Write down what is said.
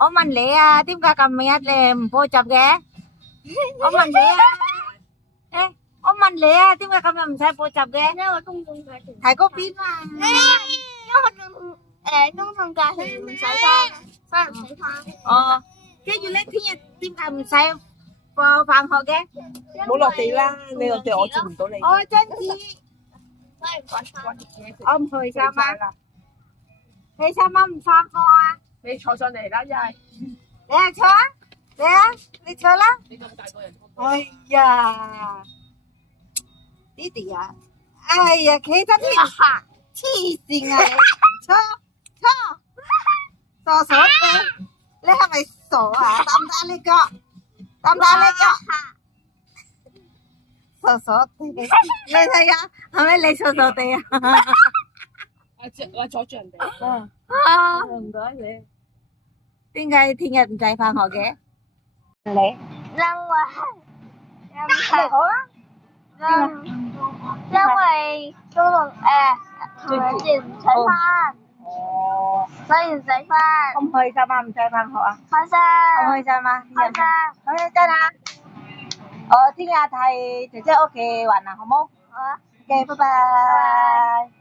Ủa mình lẹ tím ca cầm mẹ làm vô chụp ghé. Ủa mình lẹ. Ê, ủa mình lẹ tím ca cầm làm sao vô chụp ghé. Thầy có phim mà. Con thằng cà thì mình sẽ ra. Phải làm sợi hoa. Cái du lịch thiên tím ca mình sao vào phòng họ ghé. 冇落地啦，你落地我接唔到你。真係。我唔去sao嘛？你sao嘛唔放過啊？你坐上嚟啦，一係。你啊坐啊，你啊，你坐啦。你咁大個人。哎呀，弟弟啊，哎呀，企得黐線啊！坐，傻傻地，你係咪傻啊？得唔得呢個？得唔得呢個？傻傻地，你睇下，係咪你傻傻地啊？我阻住人哋。唔該你。點解聽日唔使返學嘅？你因為中同同人哋唔使返，所以唔使返。không hơi sao mà唔使返學啊？開心，không hơi sao嘛？開心。好真啊！聽日係姐姐屋企玩啊，好冇？好啊。OK，拜拜。